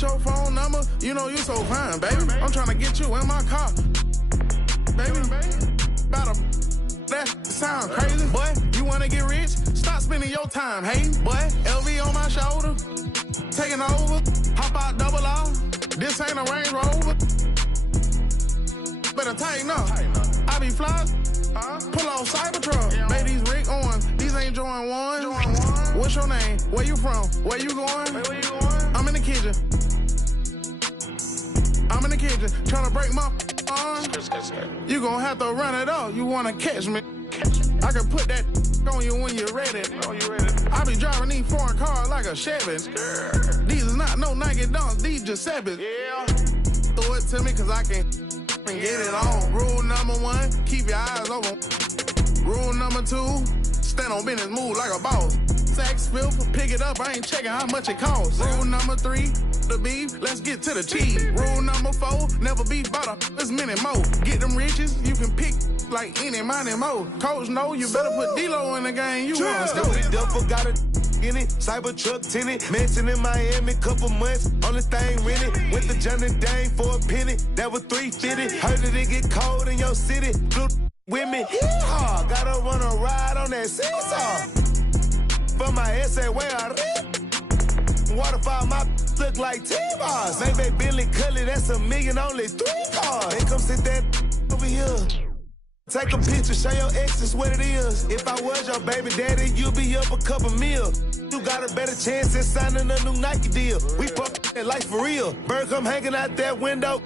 get your phone number. You know you so fine, baby. I'm trying to get you in my car. Baby. That sound crazy. Boy, you want to get rich? Stop spending your time hating. Boy, LV on my shoulder. Taking over. Hop out double R. This ain't a Range Rover. Better tighten up. I be fly. Pull off Cybertruck. Baby, these Rick Owens. These ain't Join One. What's your name? Where you from? Where you going? I'm in the kitchen. Trying to break my arm. You gon' have to run it up. You wanna catch me? I can put that on you when you're ready. I be driving these foreign cars like a Chevy. These is not no Nike Dunks. These Giuseppe's. Throw it to me cause I can get it on. Rule number 1, keep your eyes open. Rule number 2, stand on business, move like a boss. Sacks, filth, pick it up, I ain't checking how much it costs. Rule number 3, the beef, let's get to the cheese. Rule number 4, never beef butter, there's many more. Get them riches, you can pick like any money more. Coach, no, you better put D-Lo in the game, you wanna score. Duffel got a in it, Cybertruck tinted, mansion in Miami, couple months, only thing rented. Went to Johnny Dane for a penny, that was 350. Heard that it get cold in your city, flew with me. Yeehaw, gotta run a ride on that seesaw. For my essay, where I rip. Waterfall, my look like T-Bars. Maybe Billy Cully, that's $1 million, only 3 cars. They come sit that over here. Take a picture, show your exes what it is. If I was your baby daddy, you'd be up a couple mil. You got a better chance at signing a new Nike deal. We fuck that life for real. Bird come hanging out that window.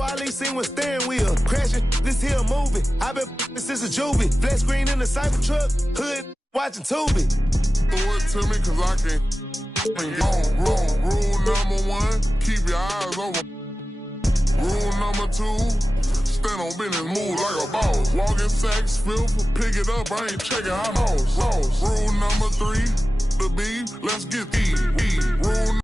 All he seen was steering wheel. Crashing this hill movie. I been since a juvie. Flat screen in the Cybertruck. Hood watching Tubi. Throw it to me cause I can Rule number 1, keep your eyes open. Rule number 2, stand on business, move like a boss. Walking sacks, filth, pick it up, I ain't checking how most. Rule number 3, the beef, let's get eat. Rule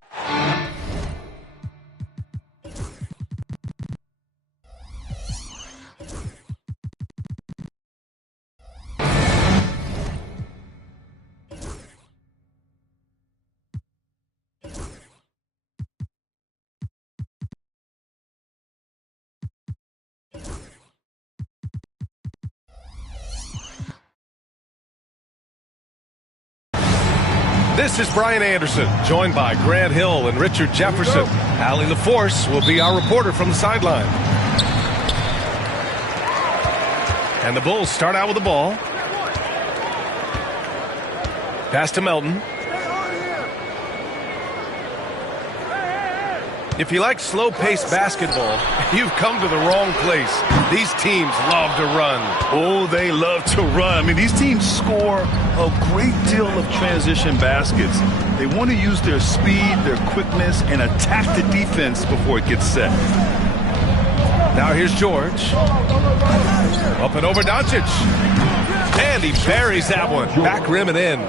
This is Brian Anderson, joined by Grant Hill and Richard Jefferson. Allie LaForce will be our reporter from the sideline. And the Bulls start out with the ball. Pass to Melton. If you like slow-paced basketball, you've come to the wrong place. These teams love to run. Oh, they love to run. I mean, these teams score a great deal of transition baskets. They want to use their speed, their quickness, and attack the defense before it gets set. Now here's George. Up and over Doncic. And he buries that one. Back rim and in.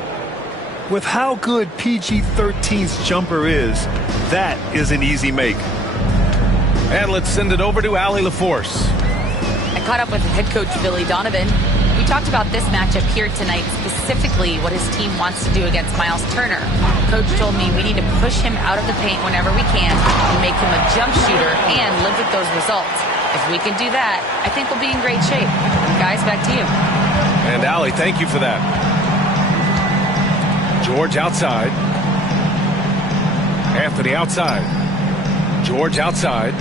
With how good PG-13's jumper is, that is an easy make. And let's send it over to Allie LaForce. I caught up with head coach Billy Donovan. We talked about this matchup here tonight, specifically what his team wants to do against Miles Turner. Coach told me we need to push him out of the paint whenever we can and make him a jump shooter and live with those results. If we can do that, I think we'll be in great shape. Guys, back to you. And Allie, thank you for that. George outside. Anthony outside. George outside.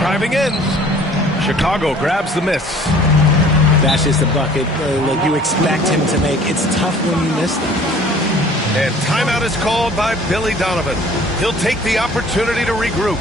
Driving in. Chicago grabs the miss. That's just the bucket like you expect him to make. It's tough when you miss them. And timeout is called by Billy Donovan. He'll take the opportunity to regroup.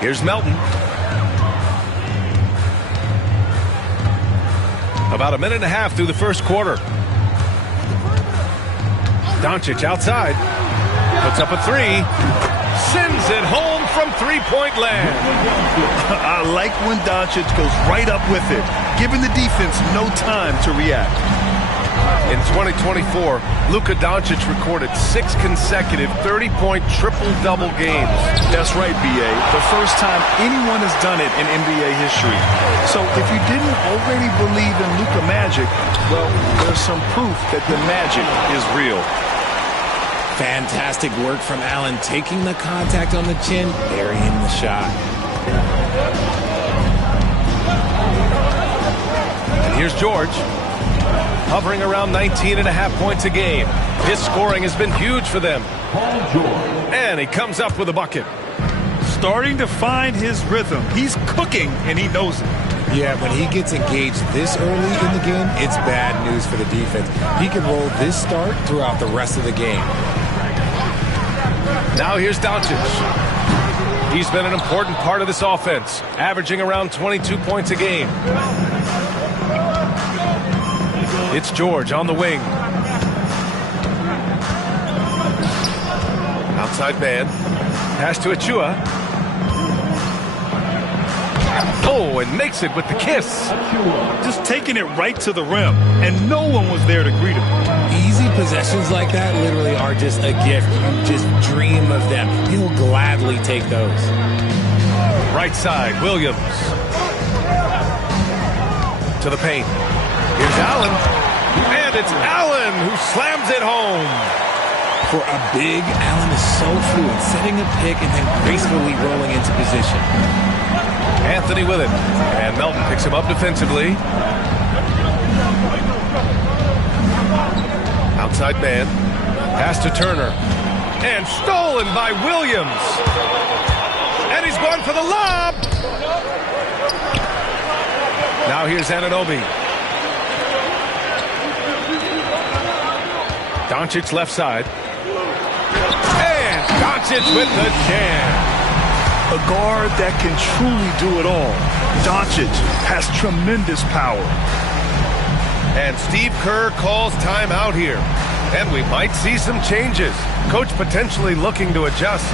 Here's Melton. About a minute and a half through the first quarter. Doncic outside. Puts up a three. Sends it home from three-point land. I like when Doncic goes right up with it, giving the defense no time to react. In 2024, Luka Doncic recorded 6 consecutive 30-point triple-double games. That's right, B.A. The first time anyone has done it in NBA history. So if you didn't already believe in Luka magic, well, there's some proof that the magic is real. Fantastic work from Allen, taking the contact on the chin, burying the shot. And here's George, hovering around 19.5 points a game. His scoring has been huge for them. And he comes up with a bucket. Starting to find his rhythm. He's cooking, and he knows it. Yeah, when he gets engaged this early in the game, it's bad news for the defense. He can roll this start throughout the rest of the game. Now here's Doncic. He's been an important part of this offense, averaging around 22 points a game. It's George on the wing. Outside man. Pass to Achua. Oh, and makes it with the kiss. Just taking it right to the rim, and no one was there to greet him. Easy possessions like that literally are just a gift. You just dream of them. He'll gladly take those. Right side, Williams. To the paint. Here's Allen. And it's Allen who slams it home. For a big, Allen is so fluid, setting a pick and then gracefully rolling into position. Anthony with it. And Melton picks him up defensively. Outside man. Pass to Turner. And stolen by Williams. And he's going for the lob. Now here's Anunoby. Doncic left side. And Doncic with the jam. A guard that can truly do it all. Doncic has tremendous power. And Steve Kerr calls timeout here. And we might see some changes. Coach potentially looking to adjust.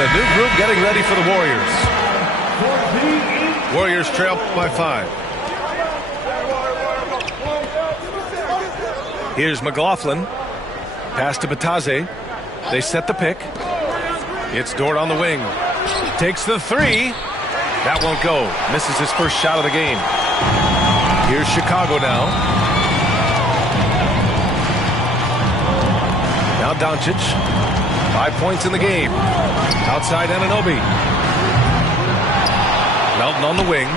A new group getting ready for the Warriors. Warriors trail by 5. Here's McLaughlin. Pass to Batase. They set the pick. It's Dort on the wing. Takes the three. That won't go. Misses his first shot of the game. Here's Chicago now. Now Doncic. 5 points in the game. Outside Anunoby. Melton on the wing.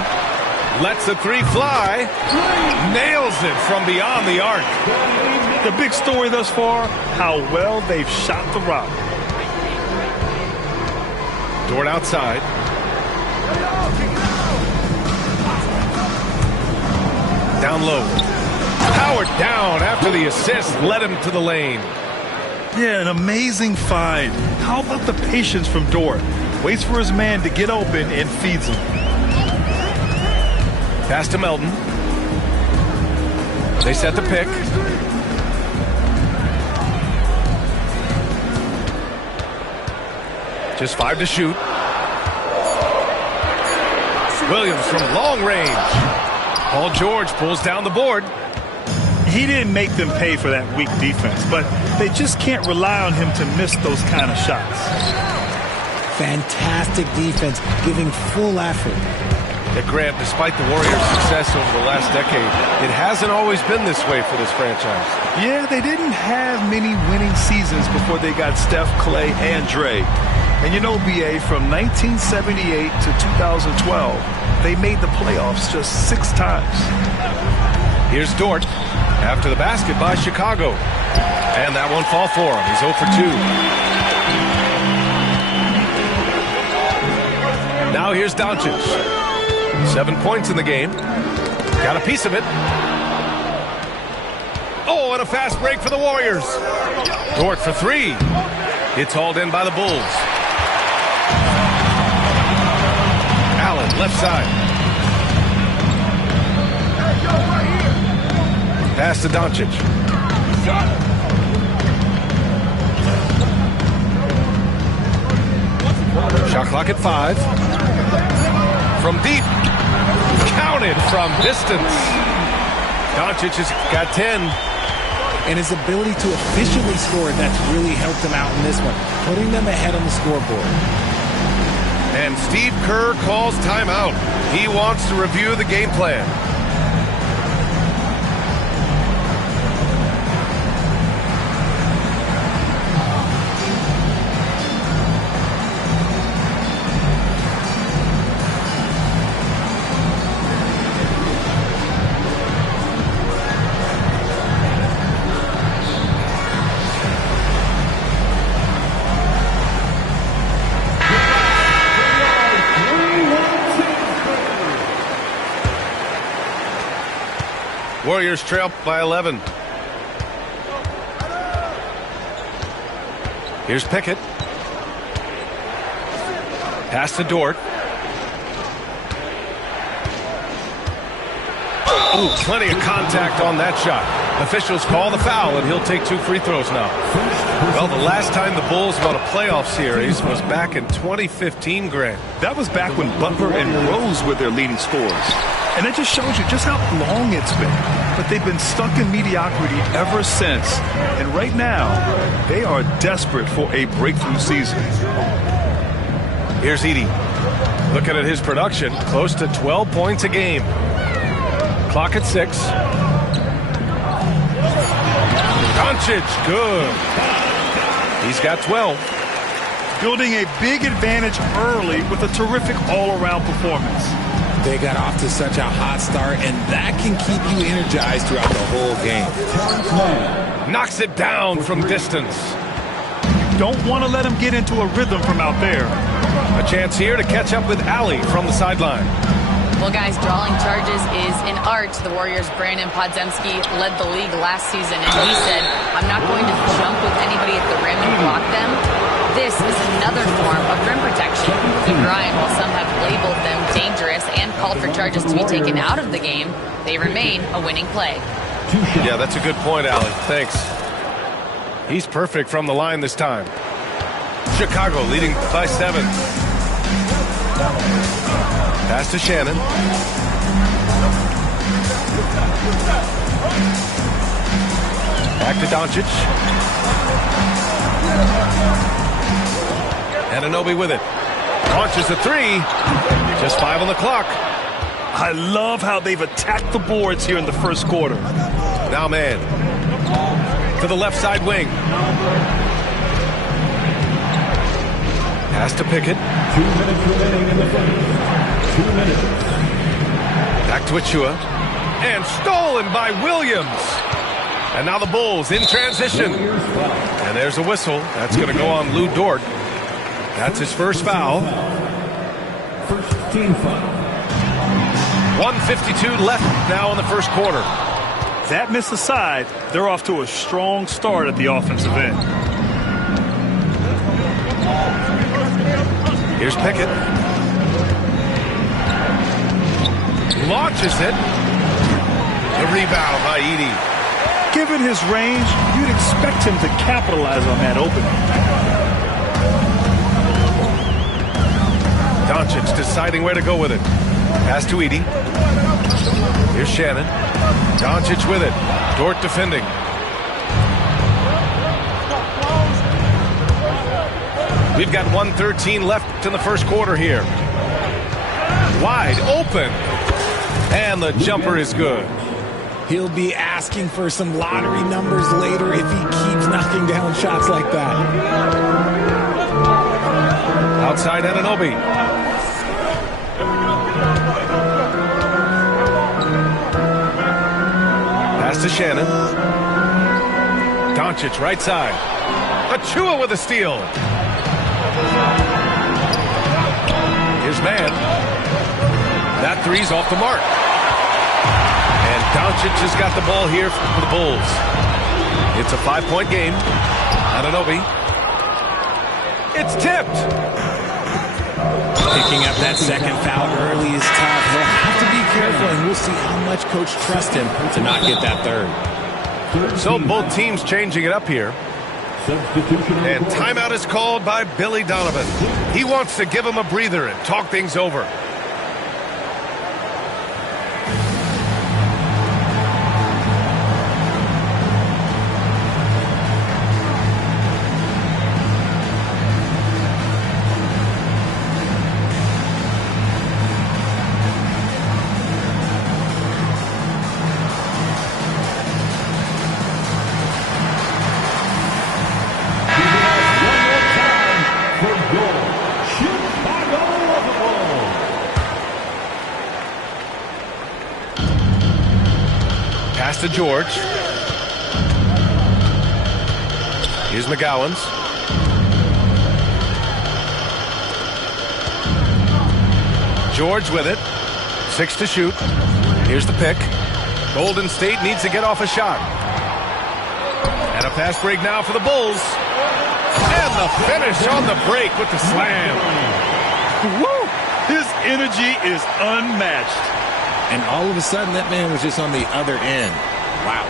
Lets the three fly. Nails it from beyond the arc. The big story thus far, how well they've shot the rock. Dort outside. Down low. Powered down after the assist led him to the lane. Yeah, an amazing find. How about the patience from Dort? Waits for his man to get open and feeds him. Pass to Melton. They set the pick. Just 5 to shoot. Williams from long range. Paul George pulls down the board. He didn't make them pay for that weak defense, but they just can't rely on him to miss those kind of shots. Fantastic defense, giving full effort. Grant, despite the Warriors' success over the last decade, it hasn't always been this way for this franchise. Yeah, they didn't have many winning seasons before they got Steph, Clay, and Dre. And you know, B.A., from 1978 to 2012, they made the playoffs just 6 times. Here's Dort after the basket by Chicago. And that won't fall for him. He's 0 for 2. Now here's Doncic. 7 points in the game. Got a piece of it. Oh, and a fast break for the Warriors. Dort for three. It's hauled in by the Bulls. Allen, left side. Pass to Doncic. Shot clock at 5. From deep. Counted from distance. Doncic has got 10. And his ability to efficiently score, that's really helped him out in this one, putting them ahead on the scoreboard. And Steve Kerr calls timeout. He wants to review the game plan. Warriors trail by 11. Here's Pickett. Pass to Dort. Ooh, plenty of contact on that shot. Officials call the foul, and he'll take 2 free throws now. Well, the last time the Bulls won a playoff series was back in 2015, Grant. That was back when Butler and Rose were their leading scorers. And it just shows you just how long it's been. But they've been stuck in mediocrity ever since. And right now, they are desperate for a breakthrough season. Here's Edey. Looking at his production, close to 12 points a game. Clock at 6. Doncic, good. He's got 12. Building a big advantage early with a terrific all-around performance. They got off to such a hot start, and that can keep you energized throughout the whole game. Knocks it down from distance. You don't want to let him get into a rhythm from out there. A chance here to catch up with Allie from the sideline. Well, guys, drawing charges is an art. The Warriors' Brandon Podziemski led the league last season, and he said, I'm not going to jump with anybody at the rim and block them. This is another form of rim protection. Keep your eye on while some have labeled them dangerous and called for charges to be taken out of the game, they remain a winning play. Yeah, that's a good point, Allie. Thanks. He's perfect from the line this time. Chicago leading by 7. Pass to Shannon. Back to Doncic. Anunoby with it. Launches a 3. Just 5 on the clock. I love how they've attacked the boards here in the first quarter. Now man. To the left side wing. Pass to Pickett. 2 minutes remaining in the front. 2 minutes. Back to Achua. And stolen by Williams. And now the Bulls in transition. And there's a whistle. That's going to go on Lou Dort. That's his first foul. First team foul. 1:52 left now in the first quarter. That miss aside, they're off to a strong start at the offensive end. Here's Pickett. Launches it. The rebound by Edey. Given his range, you'd expect him to capitalize on that opening. Doncic deciding where to go with it. Pass to Edey. Here's Shannon. Doncic with it. Dort defending. We've got 1:13 left in the first quarter here. Wide open. And the jumper is good. He'll be asking for some lottery numbers later if he keeps knocking down shots like that. Outside Anunoby. Pass to Shannon. Doncic right side. Achua with a steal. Here's man. That three's off the mark. And Doncic has got the ball here for the Bulls. It's a 5-point game. Anunoby. It's tipped. Picking up that second foul early is tough. He'll have to be careful, and we'll see how much coach trusts him to not get that third. So both teams changing it up here. And timeout is called by Billy Donovan. He wants to give him a breather and talk things over. To George. Here's McGowan's. George with it. 6 to shoot. Here's the pick. Golden State needs to get off a shot. And a fast break now for the Bulls. And the finish on the break with the slam. Woo! His energy is unmatched. And all of a sudden, that man was just on the other end. Wow.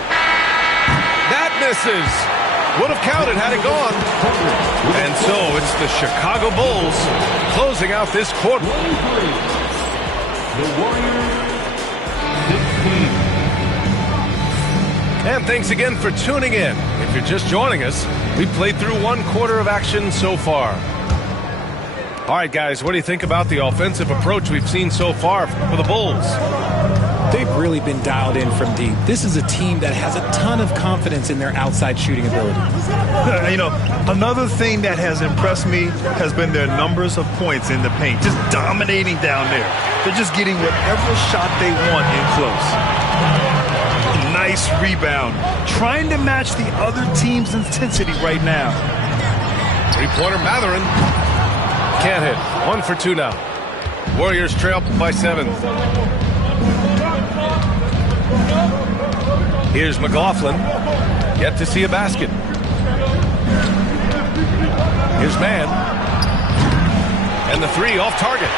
That misses. Would have counted had it gone. And so it's the Chicago Bulls closing out this quarter. The Warriors 16. And thanks again for tuning in. If you're just joining us, we played through 1 quarter of action so far. All right, guys, what do you think about the offensive approach we've seen so far for the Bulls? They've really been dialed in from deep. This is a team that has a ton of confidence in their outside shooting ability. You know, another thing that has impressed me has been their numbers of points in the paint, just dominating down there. They're just getting whatever shot they want in close. Nice rebound. Trying to match the other team's intensity right now. Three-pointer Mathurin. Can't hit. 1 for 2 now. Warriors trail by 7. Here's McLaughlin. Yet to see a basket. Here's Mann. And the 3 off target.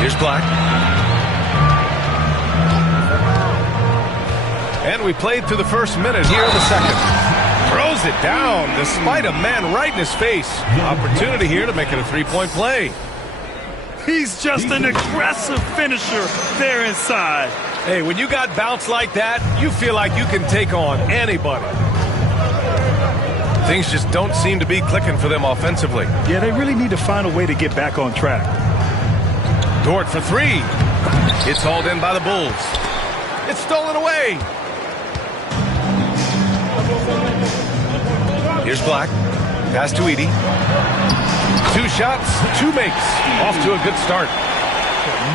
Here's Black. And we played through the first minute here in the second. Throws it down despite a man right in his face. Opportunity here to make it a 3-point play. He's just an aggressive finisher there inside. Hey, when you got bounce like that, you feel like you can take on anybody. Things just don't seem to be clicking for them offensively. Yeah, they really need to find a way to get back on track. Dort for 3. It's hauled in by the Bulls. It's stolen away. Here's Black. Pass to Edey. 2 shots, 2 makes. Off to a good start.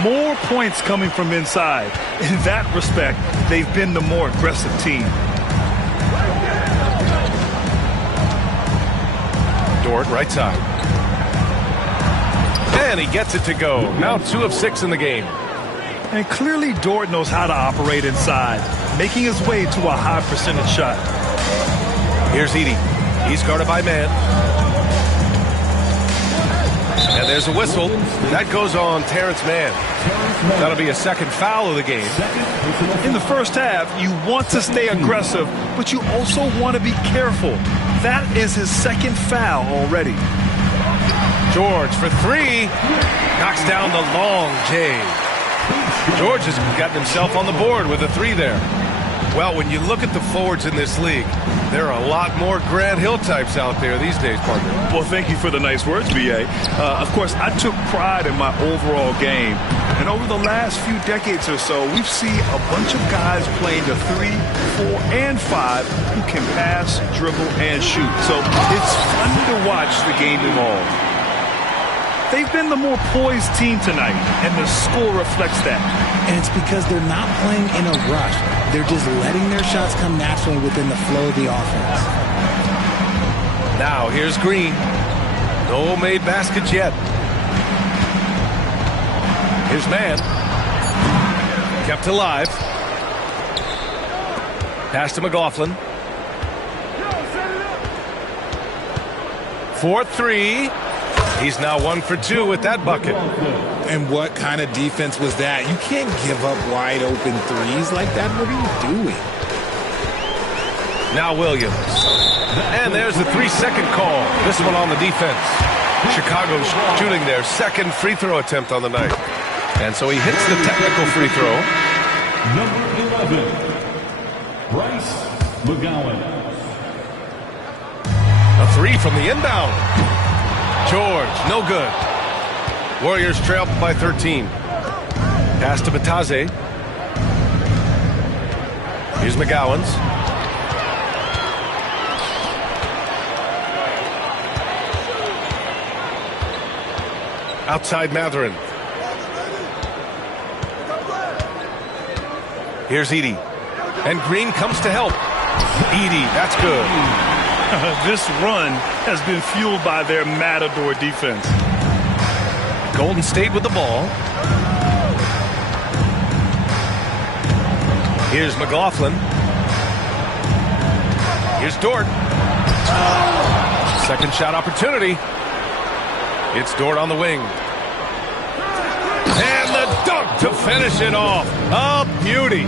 More points coming from inside. In that respect, they've been the more aggressive team. Dort, right side. And he gets it to go. Now 2 of 6 in the game. And clearly Dort knows how to operate inside, making his way to a high percentage shot. Here's Edey. He's guarded by Mann. And there's a whistle. That goes on Terrence Mann. That'll be a second foul of the game. In the first half, you want to stay aggressive, but you also want to be careful. That is his second foul already. George for 3. Knocks down the long J. George has gotten himself on the board with a 3 there. Well, when you look at the forwards in this league, there are a lot more Grant Hill types out there these days, partner. Well, thank you for the nice words, B.A. Of course, I took pride in my overall game. And over the last few decades or so, we've seen a bunch of guys playing the 3, 4, and 5 who can pass, dribble, and shoot. So it's fun to watch the game evolve. They've been the more poised team tonight, and the score reflects that. And it's because they're not playing in a rush. They're just letting their shots come naturally within the flow of the offense. Now, here's Green. No made baskets yet. Here's Mann. Kept alive. Pass to McLaughlin. 4-3. He's now 1 for 2 with that bucket. And what kind of defense was that? You can't give up wide open threes like that. What are you doing? Now Williams. And there's the 3-second call. This one on the defense. Chicago's shooting their second free throw attempt on the night. And so he hits the technical free throw. Number 11, Bryce McGowan. A 3 from the inbound. George, no good. Warriors trail by 13. Pass to Bataze. Here's McGowan's. Outside Matherin. Here's Edey. And Green comes to help. Edey, that's good. This run has been fueled by their Matador defense. Golden State with the ball. Here's McLaughlin. Here's Dort. Second shot opportunity. It's Dort on the wing. And the dunk to finish it off. A beauty.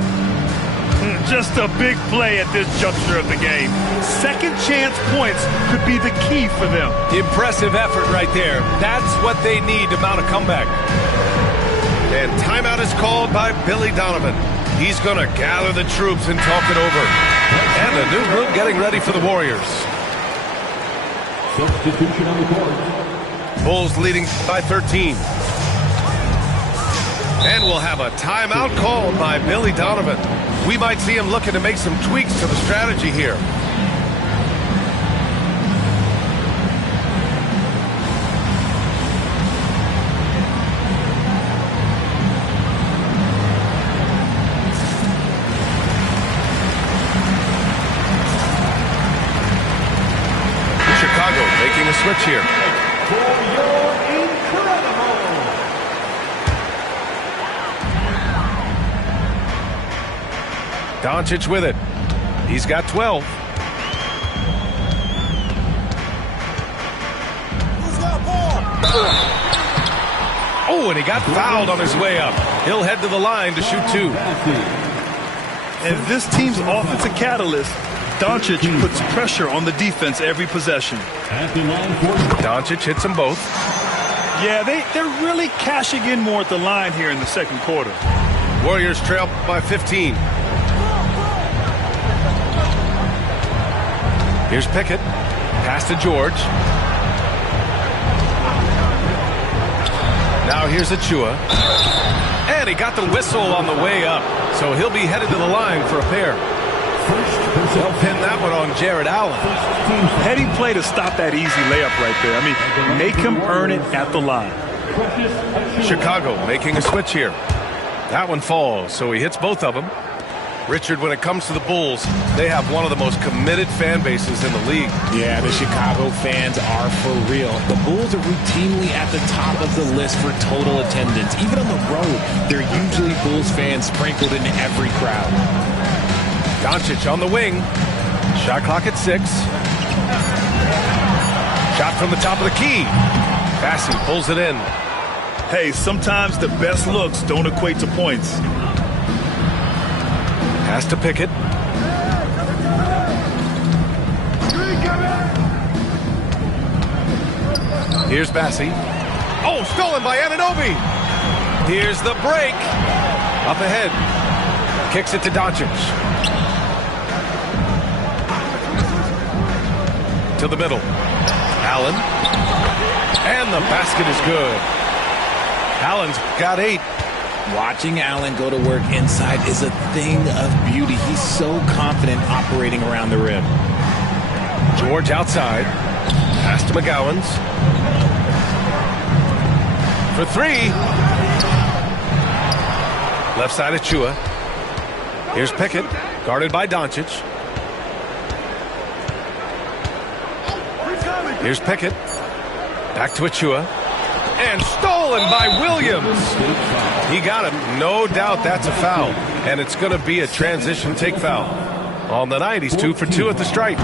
Just a big play at this juncture of the game. Second chance points could be the key for them. Impressive effort right there. That's what they need to mount a comeback. And timeout is called by Billy Donovan. He's going to gather the troops and talk it over. And a new group getting ready for the Warriors. Substitution on the court. Bulls leading by 13. And we'll have a timeout called by Billy Donovan. We might see him looking to make some tweaks to the strategy here. Chicago making a switch here. Doncic with it. He's got 12. Oh, and he got fouled on his way up. He'll head to the line to shoot 2. And this team's offensive catalyst, Doncic, puts pressure on the defense every possession. Doncic hits them both. Yeah, they're really cashing in more at the line here in the second quarter. Warriors trail by 15. Here's Pickett. Pass to George. Now here's Achua. And he got the whistle on the way up. So he'll be headed to the line for a pair. They'll pin that one on Jared Allen. Heading play to stop that easy layup right there. I mean, make him earn it at the line. Chicago making a switch here. That one falls, so he hits both of them. Richard, when it comes to the Bulls, they have one of the most committed fan bases in the league. Yeah, the Chicago fans are for real. The Bulls are routinely at the top of the list for total attendance. Even on the road, they're usually Bulls fans sprinkled in every crowd. Doncic on the wing. Shot clock at 6. Shot from the top of the key. Bassey pulls it in. Hey, sometimes the best looks don't equate to points. Pass to Pickett. Here's Bassey. Oh, stolen by Anunoby. Here's the break. Up ahead. Kicks it to Doncic. To the middle. Allen. And the basket is good. Allen's got 8. Watching Allen go to work inside is a thing of beauty. He's so confident operating around the rim. George outside. Pass to McGowan's. For 3. Left side Achua. Here's Pickett, guarded by Doncic. Here's Pickett. Back to Achua. And stolen by Williams. He got him. No doubt that's a foul. And it's going to be a transition take foul. On the night, he's 2 for 2 at the stripe.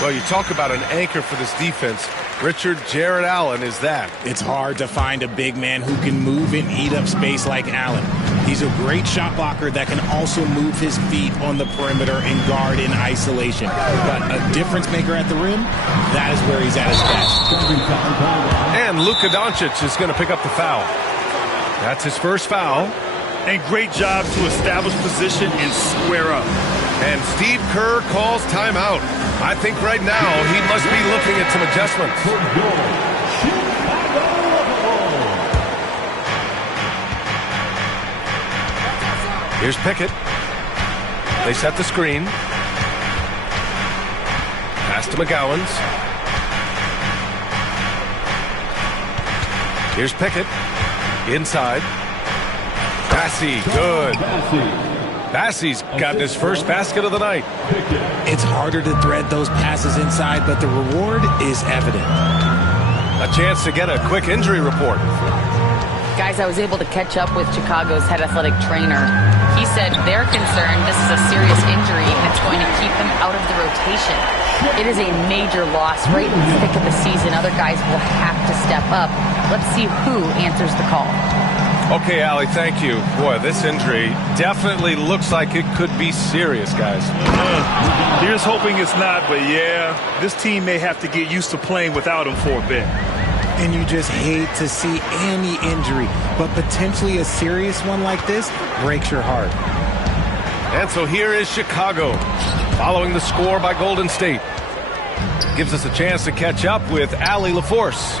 Well, you talk about an anchor for this defense. Richard Jared Allen is that. It's hard to find a big man who can move and eat up space like Allen. He's a great shot blocker that can also move his feet on the perimeter and guard in isolation. But a difference maker at the rim, that is where he's at his best. And Luka Doncic is going to pick up the foul. That's his first foul. And great job to establish position and square up. And Steve Kerr calls timeout. I think right now he must be looking at some adjustments. Here's Pickett. They set the screen. Pass to McGowan's. Here's Pickett. Inside. Bassey, good. Bassey's gotten his first basket of the night. It's harder to thread those passes inside, but the reward is evident. A chance to get a quick injury report. Guys, I was able to catch up with Chicago's head athletic trainer. He said they're concerned this is a serious injury and it's going to keep him out of the rotation. It is a major loss right in the thick of the season. Other guys will have to step up. Let's see who answers the call. Okay, Allie, thank you. Boy, this injury definitely looks like it could be serious, guys. Here's hoping it's not, but yeah, this team may have to get used to playing without him for a bit. And you just hate to see any injury, but potentially a serious one like this breaks your heart. And so here is Chicago, following the score by Golden State. Gives us a chance to catch up with Allie LaForce.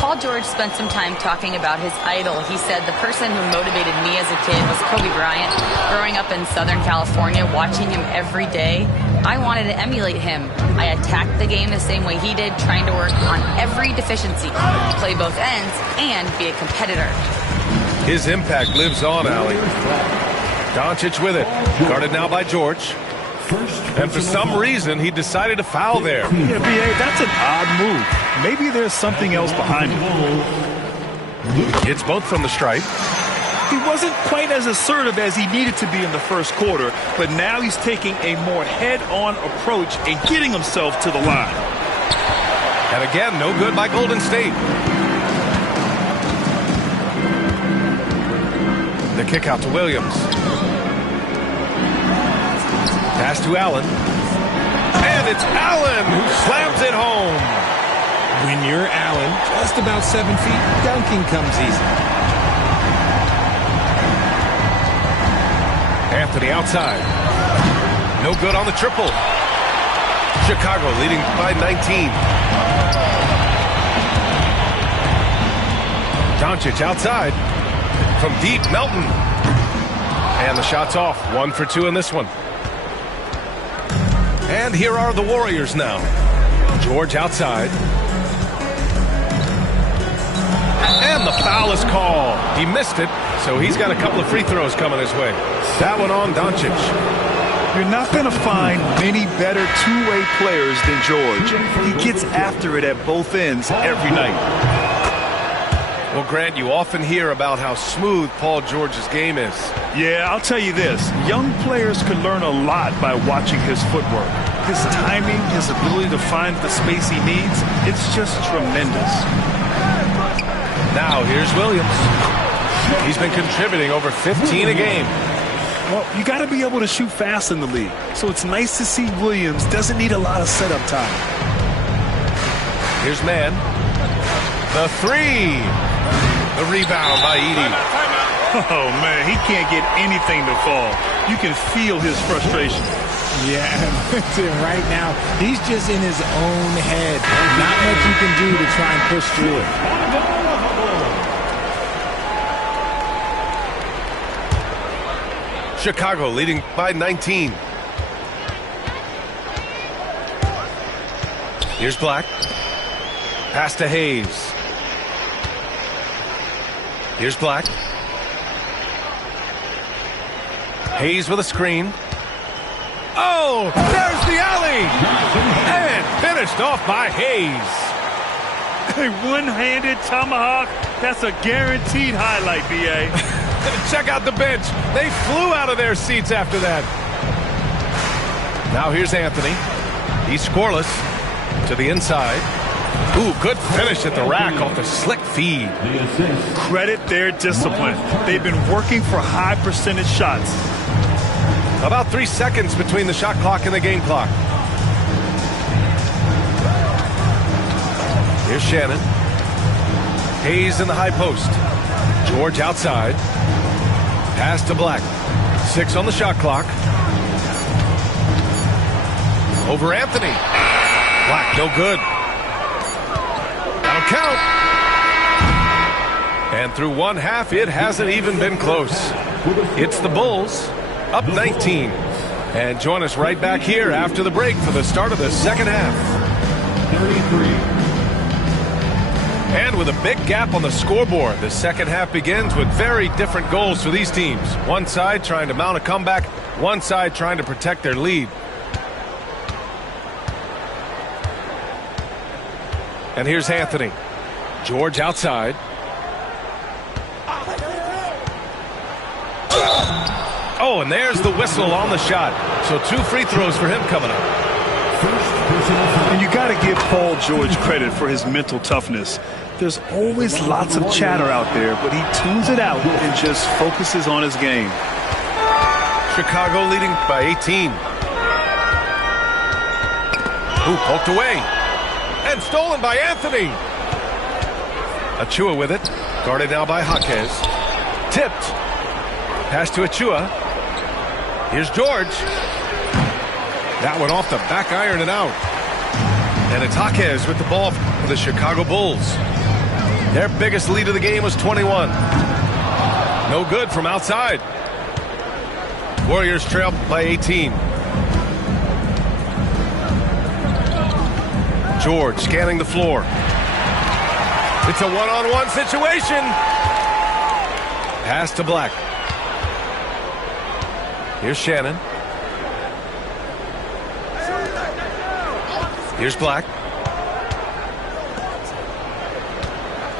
Paul George spent some time talking about his idol. He said, the person who motivated me as a kid was Kobe Bryant. Growing up in Southern California, watching him every day, I wanted to emulate him. I attacked the game the same way he did, trying to work on every deficiency, play both ends, and be a competitor. His impact lives on, Allie. Doncic with it. Guarded now by George. And for some reason, he decided to foul there. Yeah, B.A., that's an odd move. Maybe there's something else behind it. It's both from the stripe. He wasn't quite as assertive as he needed to be in the first quarter, but now he's taking a more head-on approach and getting himself to the line. And again, no good by Golden State. The kick out to Williams. Pass to Allen. And it's Allen who slams it home. When you're Allen, just about 7 feet, dunking comes easy. Anthony outside. No good on the triple. Chicago leading by 19. Doncic outside. From deep, Melton. And the shot's off. 1 for 2 in this one. And here are the Warriors now. George outside. And the foul is called. He missed it, so he's got a couple of free throws coming his way. That one on Doncic. You're not going to find many better two-way players than George. He gets after it at both ends every night. Well, Grant, you often hear about how smooth Paul George's game is. Yeah, I'll tell you this. Young players can learn a lot by watching his footwork. His timing, his ability to find the space he needs, it's just tremendous. Now, here's Williams. He's been contributing over 15 a game. Well, you got to be able to shoot fast in the league. So it's nice to see Williams doesn't need a lot of setup time. Here's Mann. The three. The rebound by Edey. Oh, man, he can't get anything to fall. You can feel his frustration. Yeah, right now, he's just in his own head. Not much you can do to try and push through it. Chicago leading by 19. Here's Black. Pass to Hayes. Here's Black. Hayes with a screen. Oh, there's the alley! And finished off by Hayes. A one-handed tomahawk. That's a guaranteed highlight, B.A. Check out the bench. They flew out of their seats after that. Now here's Anthony. He's scoreless. To the inside. Ooh, good finish at the rack off the slick feed. Credit their discipline. They've been working for high percentage shots. About 3 seconds between the shot clock and the game clock. Here's Shannon. Hayes in the high post. George outside. Pass to Black. 6 on the shot clock. Over Anthony. Black, no good. That'll count. And through one half, it hasn't even been close. It's the Bulls, up 19. And join us right back here after the break for the start of the second half. 33. And with a big gap on the scoreboard, the second half begins with very different goals for these teams. One side trying to mount a comeback, one side trying to protect their lead. And here's Anthony. George outside. Oh, and there's the whistle on the shot. So 2 free throws for him coming up. And you got to give Paul George credit for his mental toughness. There's always lots of chatter out there, but he tunes it out and just focuses on his game. Chicago leading by 18. Ooh, poked away. And stolen by Anthony. Achua with it. Guarded now by Jaquez. Tipped. Pass to Achua. Here's George. That one off the back iron and out. And it's Jaquez with the ball for the Chicago Bulls. Their biggest lead of the game was 21. No good from outside. Warriors trail by 18. George scanning the floor. It's a one-on-one situation. Pass to Black. Here's Shannon. Here's Black.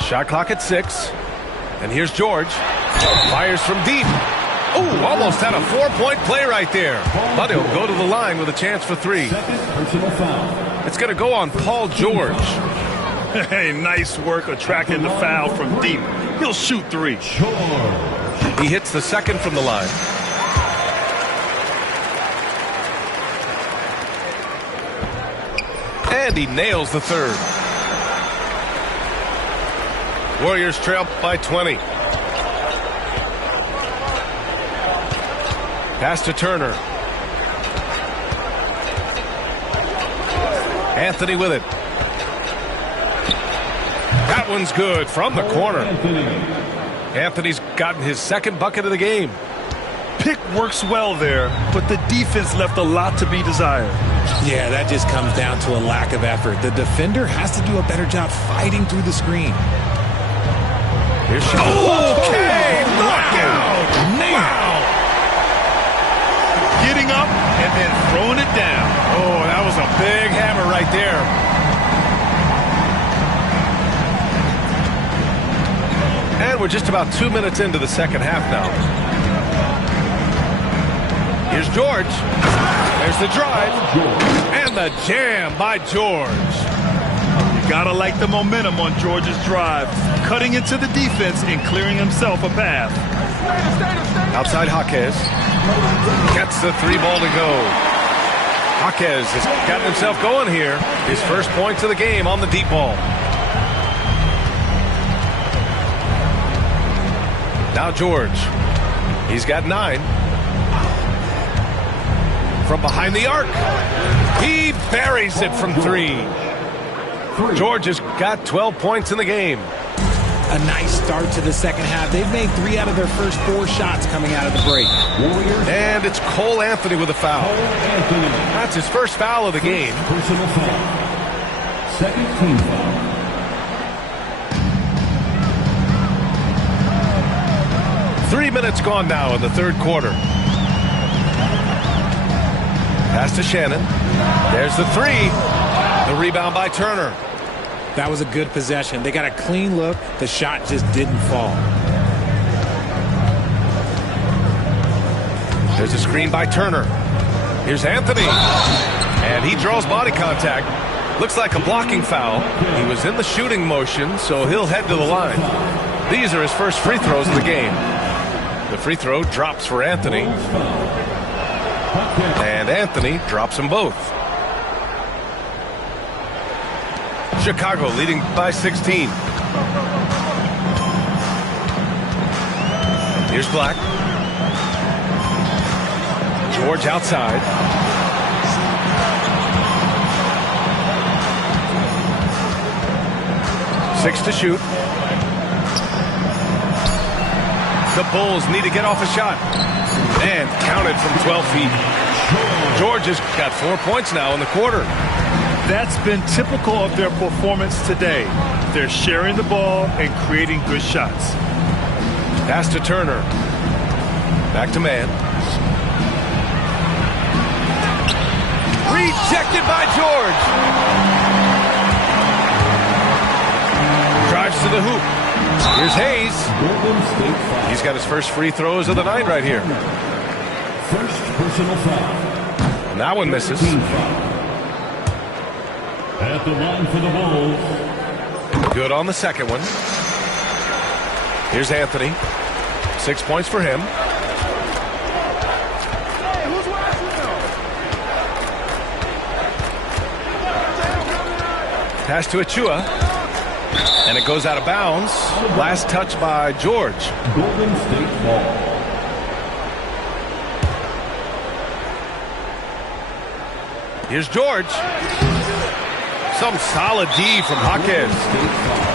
Shot clock at 6. And here's George. Fires from deep. Ooh, almost had a 4-point play right there. But he'll go to the line with a chance for 3. Personal foul. It's going to go on Paul George. Hey, nice work attracting the foul from deep. He'll shoot 3. He hits the second from the line. And he nails the third. Warriors trail by 20. Pass to Turner. Anthony with it. That one's good from the corner. Anthony's gotten his second bucket of the game. Pick works well there, but the defense left a lot to be desired. Yeah, that just comes down to a lack of effort. The defender has to do a better job fighting through the screen. Here's okay, knockout! Wow! Getting up and then throwing it down. Oh, that was a big hammer right there. And we're just about 2 minutes into the second half now. Here's George. There's the drive. And the jam by George. You gotta like the momentum on George's drive. Cutting into the defense and clearing himself a path. Outside Jaquez. Gets the 3 ball to go. Jaquez has gotten himself going here. His first points of the game on the deep ball. Now George. He's got 9. From behind the arc. He buries it from 3. George has got 12 points in the game. A nice start to the second half. They've made 3 out of their first 4 shots coming out of the break. And it's Cole Anthony with a foul. That's his first foul of the game. Personal foul. Second team foul. Three minutes gone now in the third quarter. Pass to Shannon. There's the 3. The rebound by Turner. That was a good possession. They got a clean look. The shot just didn't fall. There's a screen by Turner. Here's Anthony. And he draws body contact. Looks like a blocking foul. He was in the shooting motion, so he'll head to the line. These are his first free throws of the game. The free throw drops for Anthony. And Anthony drops them both. Chicago leading by 16. Here's Black. George outside. Six to shoot. The Bulls need to get off a shot. And counted from 12 feet. George has got 4 points now in the quarter. That's been typical of their performance today. They're sharing the ball and creating good shots. Pass to Turner. Back to man. Rejected by George. Drives to the hoop. Here's Hayes. He's got his first free throws of the night right here. First personal foul. And that one misses. At the line for the Bulls. Good on the second one. Here's Anthony. 6 points for him. Pass to Achua. And it goes out of bounds. Last touch by George. Golden State ball. Here's George. Some solid D from Jaquez.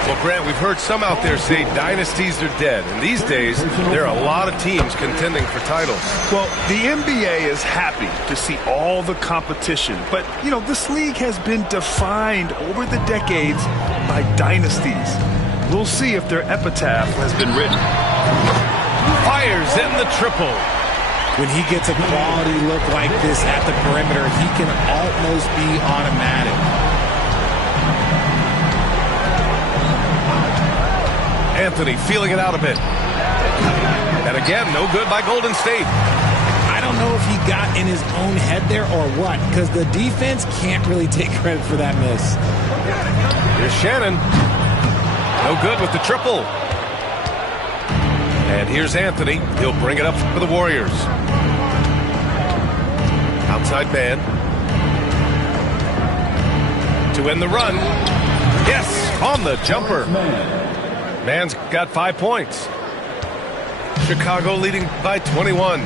Well, Grant, we've heard some out there say dynasties are dead. And these days, there are a lot of teams contending for titles. Well, the NBA is happy to see all the competition. But, you know, this league has been defined over the decades by dynasties. We'll see if their epitaph has been written. Fires in the triple. When he gets a quality look like this at the perimeter, he can almost be automatic. Anthony feeling it out a bit. And again, no good by Golden State. I don't know if he got in his own head there or what, because the defense can't really take credit for that miss. Here's Shannon. No good with the triple. And here's Anthony. He'll bring it up for the Warriors. Outside man. To end the run. Yes, on the jumper. Man's got 5 points. Chicago leading by 21.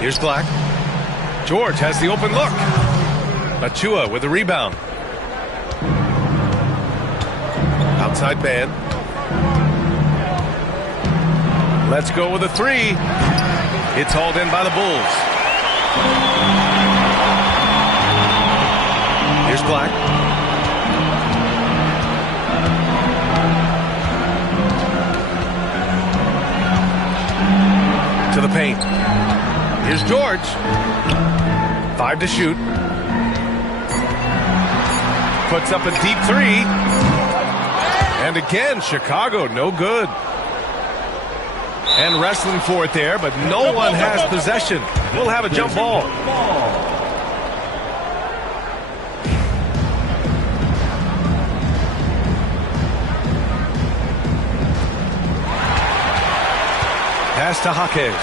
Here's Black. George has the open look. Achua with the rebound. Outside man. Let's go with a three. It's hauled in by the Bulls. Here's Black. To the paint. Here's George. 5 to shoot. Puts up a deep three. And again, Chicago, no good. And wrestling for it there, but no one has possession. We'll have a jump ball. Pass to Jaquez.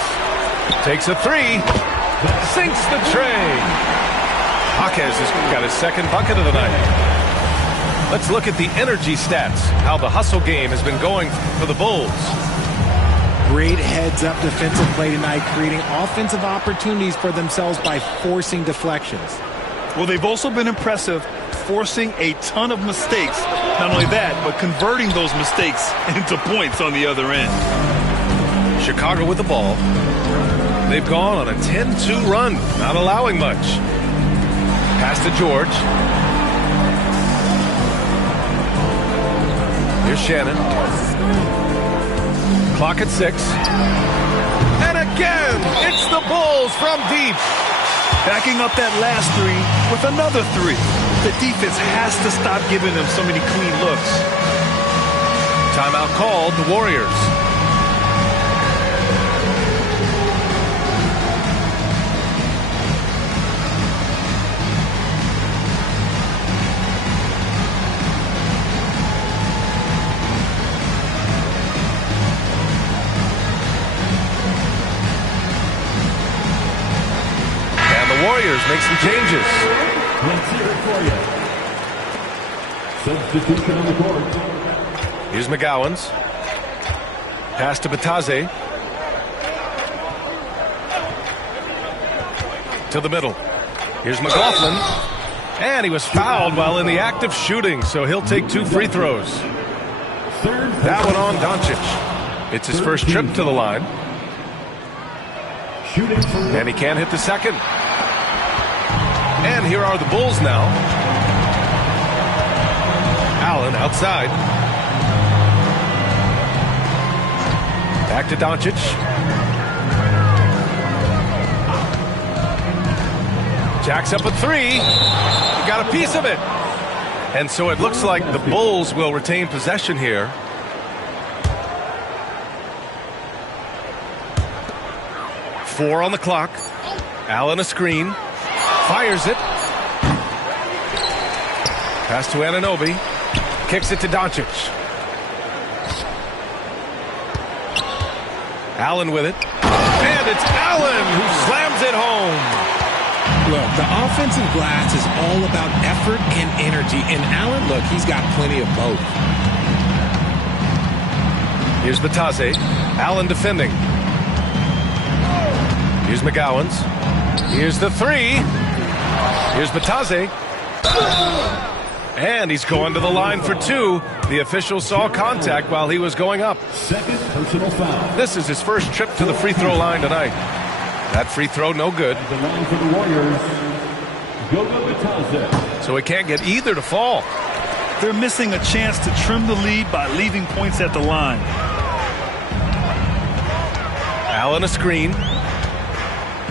Takes a three. Sinks the tray. Jaquez has got his second bucket of the night. Let's look at the energy stats, how the hustle game has been going for the Bulls. Great heads-up defensive play tonight, creating offensive opportunities for themselves by forcing deflections. Well, they've also been impressive, forcing a ton of mistakes. Not only that, but converting those mistakes into points on the other end. Chicago with the ball. They've gone on a 10-2 run, not allowing much. Pass to George. Here's Shannon. Clock at 6. And again, it's the Bulls from deep. Backing up that last three with another three. The defense has to stop giving them so many clean looks. Timeout called, the Warriors. Warriors make some changes. Let's hear it for you. Substitution on the court. Here's McGowan's. Pass to Bataze. To the middle. Here's McLaughlin. And he was fouled while in the act of shooting, so he'll take 2 free throws. That one on Doncic. It's his first trip to the line. And he can't hit the second. And here are the Bulls now. Allen outside. Back to Doncic. Jacks up a 3. He got a piece of it. And so it looks like the Bulls will retain possession here. Four on the clock. Allen a screen. Fires it. Pass to Anunoby. Kicks it to Doncic. Allen with it. And it's Allen who slams it home. Look, the offensive glass is all about effort and energy. And Allen, look, he's got plenty of both. Here's Bataze. Allen defending. Here's McGowan's. Here's the 3. Here's Bataze. And he's going to the line for 2. The official saw contact while he was going up. Second personal foul. This is his first trip to the free throw line tonight. That free throw no good. The line for the Warriors. Bataze. So he can't get either to fall. They're missing a chance to trim the lead by leaving points at the line. Allen a screen.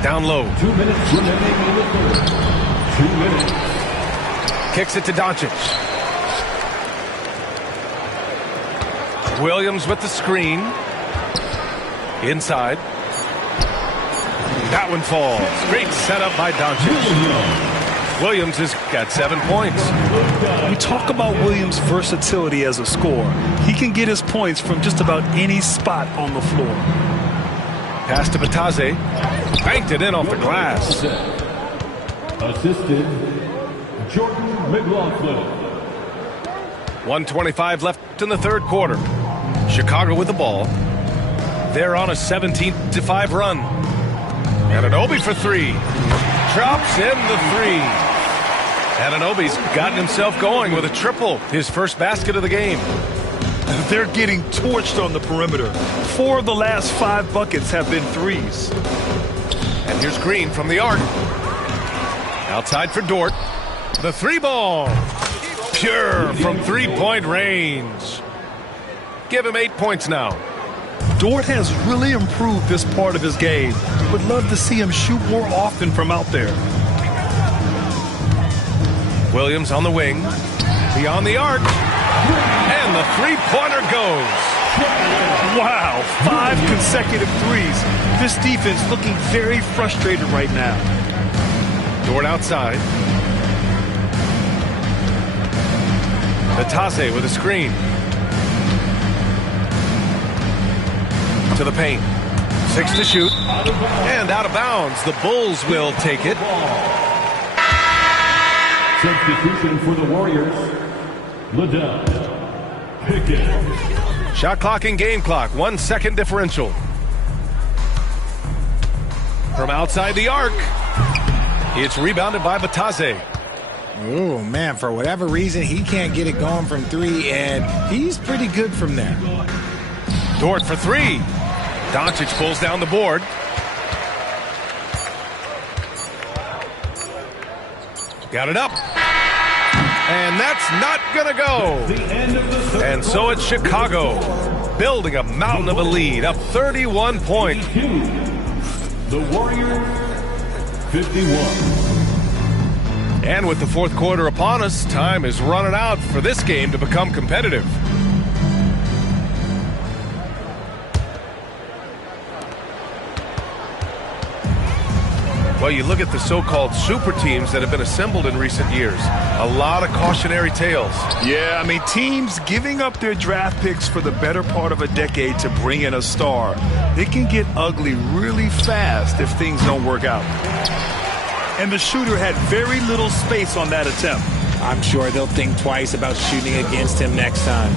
Down low. 2 minutes remaining in the third. 2 minutes. Kicks it to Doncic. Williams with the screen. Inside. That one falls. Great setup by Doncic. Williams has got 7 points. We talk about Williams' versatility as a scorer. He can get his points from just about any spot on the floor. Pass to Bataze. Banked it in off the glass. Assisted Jordan McLaughlin. 1:25 left in the third quarter. Chicago with the ball. They're on a 17-5 run. Anunoby for 3. Drops in the 3. Anunoby's gotten himself going with a triple. His first basket of the game. They're getting torched on the perimeter. 4 of the last 5 buckets have been threes. And here's Green from the arc. Outside for Dort. The 3-ball. Pure from 3-point range. Give him 8 points now. Dort has really improved this part of his game. Would love to see him shoot more often from out there. Williams on the wing. Beyond the arc. And the 3-pointer goes. Wow, 5 consecutive threes. This defense looking very frustrated right now. Dort outside. Bataze with a screen. To the paint. 6 to shoot. And out of bounds. The Bulls will take it. Substitution for the Warriors. Liddell. Pickett. Shot clock and game clock. 1 second differential. From outside the arc. It's rebounded by Bataze. Oh, man, for whatever reason, he can't get it going from 3, and he's pretty good from there. Dort for 3. Doncic pulls down the board. Got it up. And that's not going to go. And so it's Chicago building a mountain of a lead, up 31 points. The Warriors 51. And with the fourth quarter upon us, time is running out for this game to become competitive. Well, you look at the so-called super teams that have been assembled in recent years. A lot of cautionary tales. Yeah, I mean, teams giving up their draft picks for the better part of a decade to bring in a star. It can get ugly really fast if things don't work out. And the shooter had very little space on that attempt. I'm sure they'll think twice about shooting against him next time.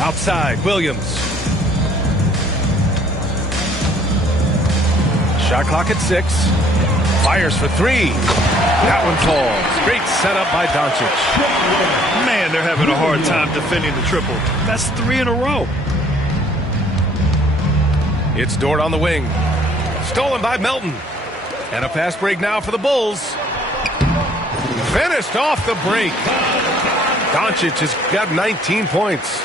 Outside, Williams. Shot clock at 6. Fires for 3. That one falls. Great setup by Doncic. Man, they're having a hard time defending the triple. That's 3 in a row. It's Dort on the wing. Stolen by Melton. And a fast break now for the Bulls. Finished off the break. Doncic has got 19 points.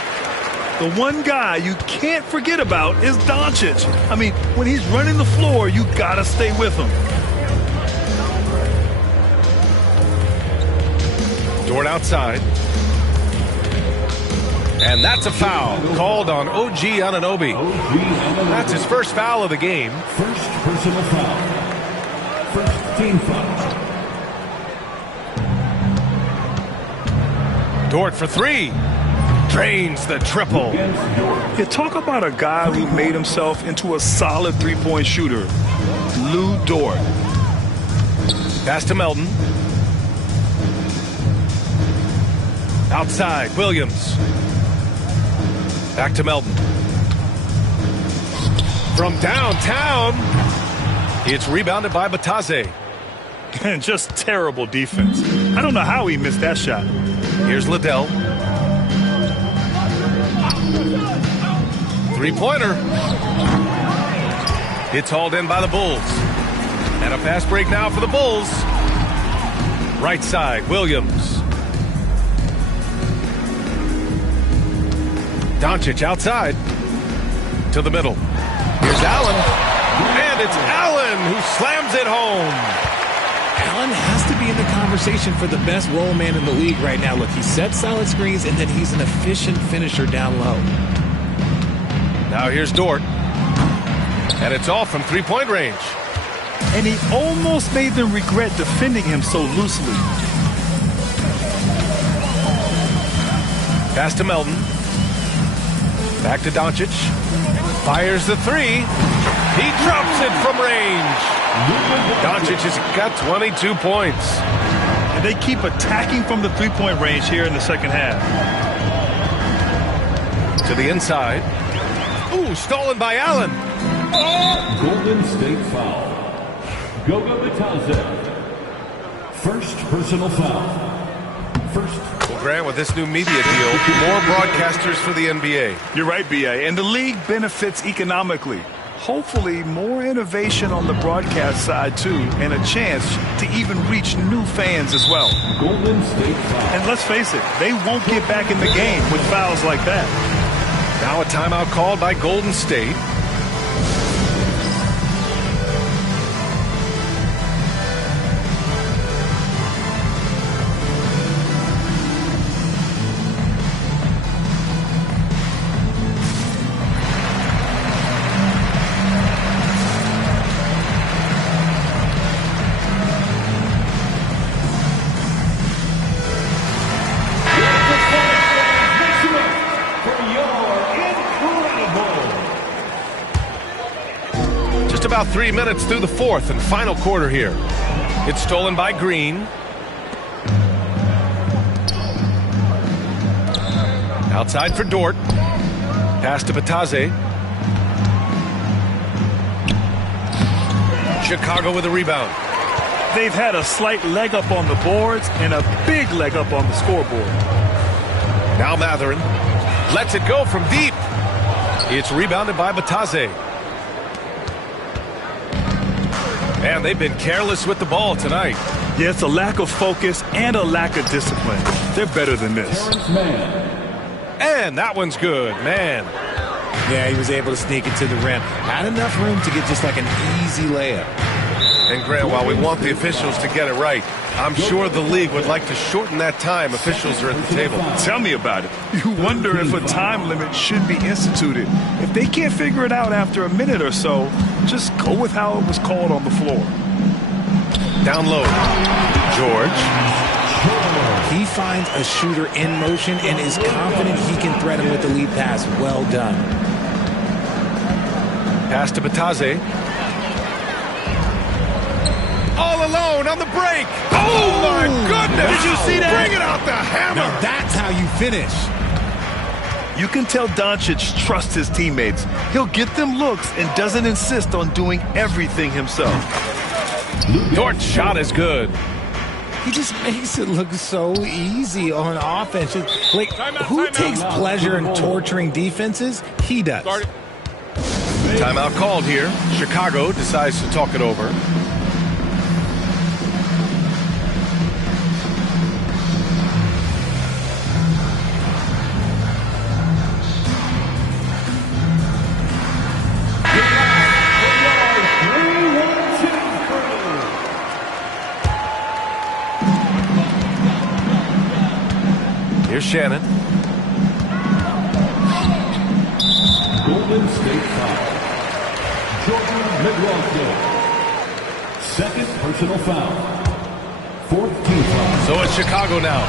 The one guy you can't forget about is Doncic. I mean, when he's running the floor, you gotta stay with him. Dort outside. And that's a foul called on OG Anunoby. That's his first foul of the game. First personal foul. First team foul. Dort for 3. Drains the triple. You talk about a guy who made himself into a solid three-point shooter. Lou Dort. Pass to Melton. Outside, Williams. Back to Melton. From downtown, it's rebounded by Batase. And just terrible defense. I don't know how he missed that shot. Here's Liddell. Three-pointer. It's hauled in by the Bulls. And a fast break now for the Bulls. Right side, Williams. Doncic outside. To the middle. Here's Allen. And it's Allen who slams it home. Allen has to be in the conversation for the best roll man in the league right now. Look, he sets solid screens, and then he's an efficient finisher down low. Now here's Dort. And it's off from three-point range. And he almost made them regret defending him so loosely. Pass to Melton. Back to Doncic. Fires the 3. He drops it from range. Doncic has got 22 points. And they keep attacking from the three-point range here in the second half. To the inside. Ooh, stolen by Allen. Golden State foul. Goga Batase. First personal foul. First. Well, Grant, with this new media deal, more broadcasters for the NBA. You're right, B.A. And the league benefits economically. Hopefully, more innovation on the broadcast side, too, and a chance to even reach new fans as well. Golden State foul. And let's face it, they won't get back in the game with fouls like that. Now a timeout called by Golden State. About 3 minutes through the fourth and final quarter here. It's stolen by Green. Outside for Dort. Pass to Batase. Chicago with a rebound. They've had a slight leg up on the boards and a big leg up on the scoreboard. Now Matherin lets it go from deep. It's rebounded by Batase. Man, they've been careless with the ball tonight. Yeah, it's a lack of focus and a lack of discipline. They're better than this. And that one's good, man. Yeah, he was able to sneak it to the rim. Had enough room to get just like an easy layup. And Grant, while we want the officials to get it right, I'm sure the league would like to shorten that time officials are at the table. Tell me about it. You wonder if a time limit should be instituted. If they can't figure it out after a minute or so, just go with how it was called on the floor. Down low, George. He finds a shooter in motion and is confident he can threat him with the lead pass. Well done. Pass to Batase. All alone on the break. Oh, my goodness. Did you see that? Bring it out the hammer. Now that's how you finish. You can tell Doncic trusts his teammates. He'll get them looks and doesn't insist on doing everything himself. Dort's shot is good. He just makes it look so easy on offense. Like, who takes pleasure in torturing defenses? He does. Timeout called here. Chicago decides to talk it over. Here's Shannon. Golden State foul. Jordan McLaughlin. Second personal foul. Fourth team foul. So it's Chicago now.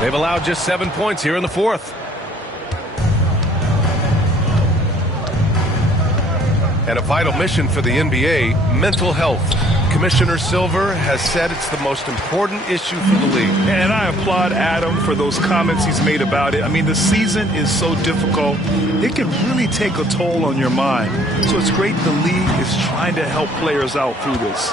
They've allowed just 7 points here in the fourth. And a vital mission for the NBA, mental health. Commissioner Silver has said it's the most important issue for the league. And I applaud Adam for those comments he's made about it. I mean, the season is so difficult. It can really take a toll on your mind. So it's great the league is trying to help players out through this.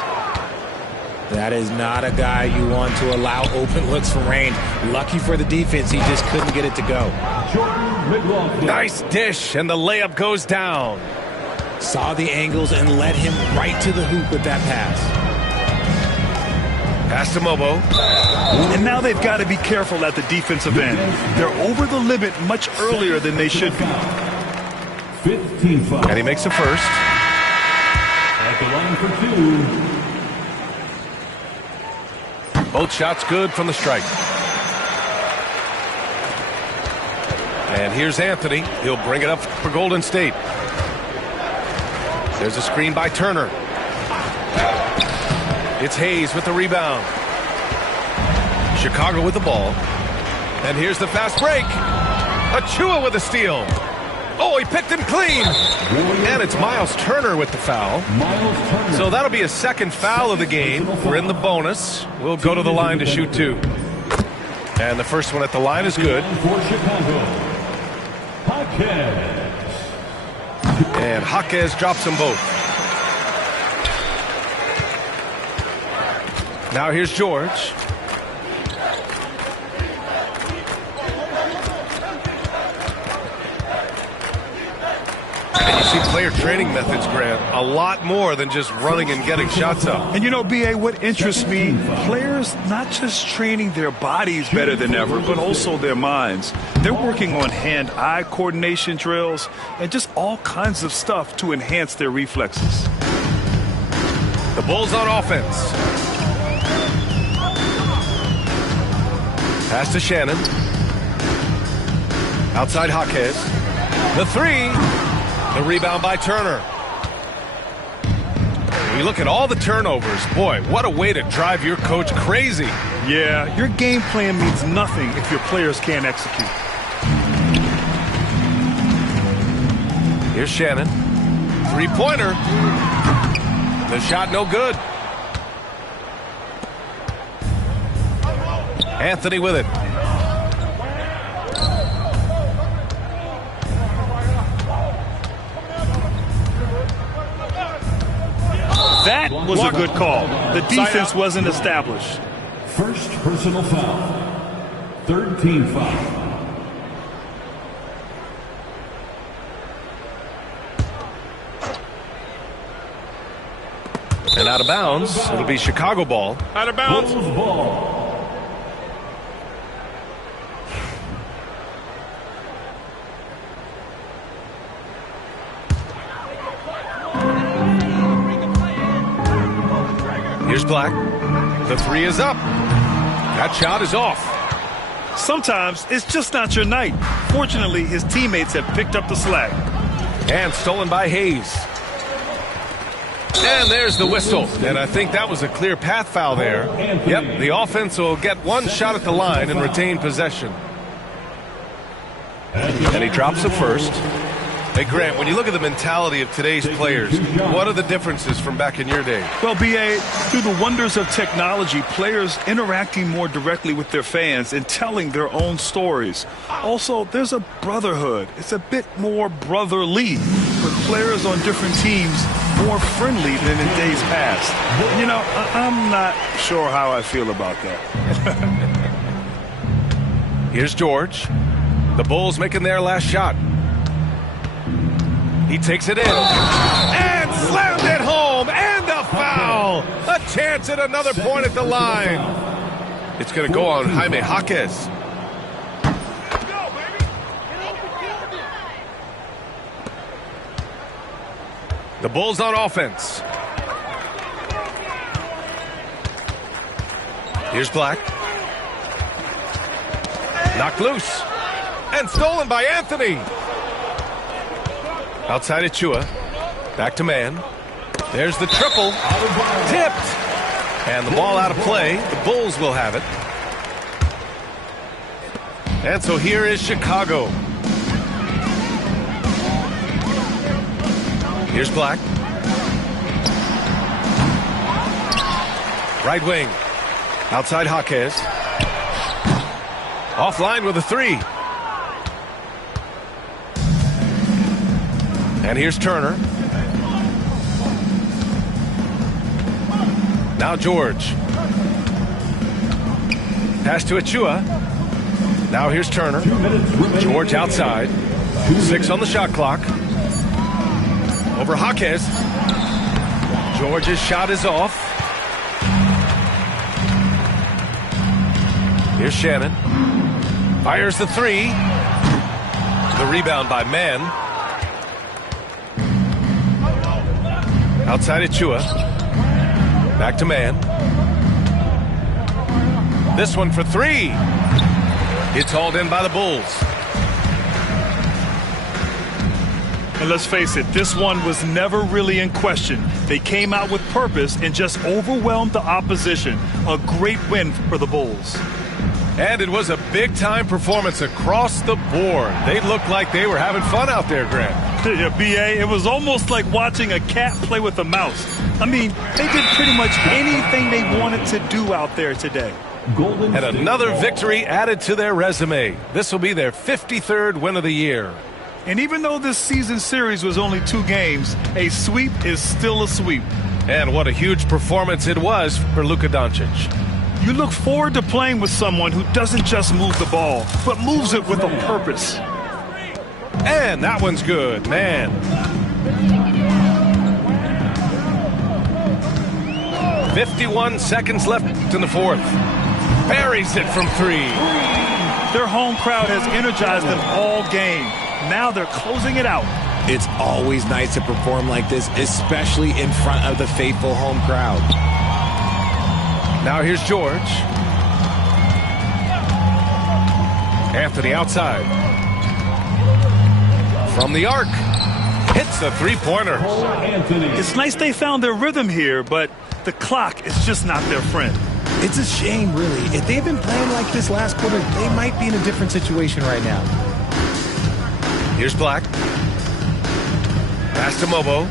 That is not a guy you want to allow open looks from range. Lucky for the defense, he just couldn't get it to go. Jordan McLaughlin. Nice dish, and the layup goes down. Saw the angles and led him right to the hoop with that pass. Pass to Mobo. And now they've got to be careful at the defensive end. They're over the limit much earlier than they should be. 15 foul. And he makes the first. At the line for two. Both shots good from the strike. And here's Anthony. He'll bring it up for Golden State. There's a screen by Turner. It's Hayes with the rebound. Chicago with the ball. And here's the fast break. Achua with a steal. Oh, he picked him clean. And it's Miles Turner with the foul. So that'll be a second foul of the game. We're in the bonus. We'll go to the line to shoot two. And the first one at the line is good. For Chicago. Podcast. And Jaquez drops them both. Now here's George. And you see player training methods, Grant, a lot more than just running and getting shots up. And you know, B.A., what interests me, players not just training their bodies better than ever, but also their minds. They're working on hand-eye coordination drills and just all kinds of stuff to enhance their reflexes. The Bulls on offense. Pass to Shannon. Outside Jaquez. The three. The rebound by Turner. We look at all the turnovers. Boy, what a way to drive your coach crazy. Yeah, your game plan means nothing if your players can't execute. Here's Shannon. Three-pointer. The shot no good. Anthony with it. That was a good call. The defense wasn't established. First personal foul. Third team foul. And out of bounds. It'll be Chicago ball. Out of bounds. Bulls ball. Here's Black. The three is up. That shot is off. Sometimes it's just not your night. Fortunately, his teammates have picked up the slack. And stolen by Hayes. And there's the whistle. And I think that was a clear path foul there. Yep, the offense will get one shot at the line and retain possession. And he drops it first. Hey, Grant, when you look at the mentality of today's players, what are the differences from back in your day? Well, B.A., through the wonders of technology, players interacting more directly with their fans and telling their own stories. Also, there's a brotherhood. It's a bit more brotherly, with players on different teams more friendly than in days past. You know, I'm not sure how I feel about that. Here's George. The Bulls making their last shot. He takes it in and slammed it home, and a foul. A chance at another point at the line. It's going to go on Jaime Jaquez. The Bulls on offense. Here's Black. Knocked loose and stolen by Anthony. Outside Achua. Back to man. There's the triple. Tipped. And the ball out of play. The Bulls will have it. And so here is Chicago. Here's Black. Right wing. Outside Jaquez. Offline with a three. And here's Turner. Now George. Pass to Achua. Now here's Turner. George outside. 6 on the shot clock. Over Jaquez. George's shot is off. Here's Shannon. Fires the three. The rebound by Mann. Outside Achua. Back to Mann. This one for three. It's hauled in by the Bulls. And let's face it, this one was never really in question. They came out with purpose and just overwhelmed the opposition. A great win for the Bulls. And it was a big-time performance across the board. They looked like they were having fun out there, Grant. Yeah, B.A., it was almost like watching a cat play with a mouse. I mean, they did pretty much anything they wanted to do out there today. And another victory added to their resume. This will be their 53rd win of the year. And even though this season series was only 2 games, a sweep is still a sweep. And what a huge performance it was for Luka Doncic. You look forward to playing with someone who doesn't just move the ball, but moves it with a purpose. And that one's good, man. 51 seconds left in the fourth. Buries it from 3. Their home crowd has energized them all game. Now they're closing it out. It's always nice to perform like this, especially in front of the faithful home crowd. Now here's George. Anthony outside. From the arc. Hits the three-pointer. It's nice they found their rhythm here, but the clock is just not their friend. It's a shame, really. If they've been playing like this last quarter, they might be in a different situation right now. Here's Black. Pass to Mobo.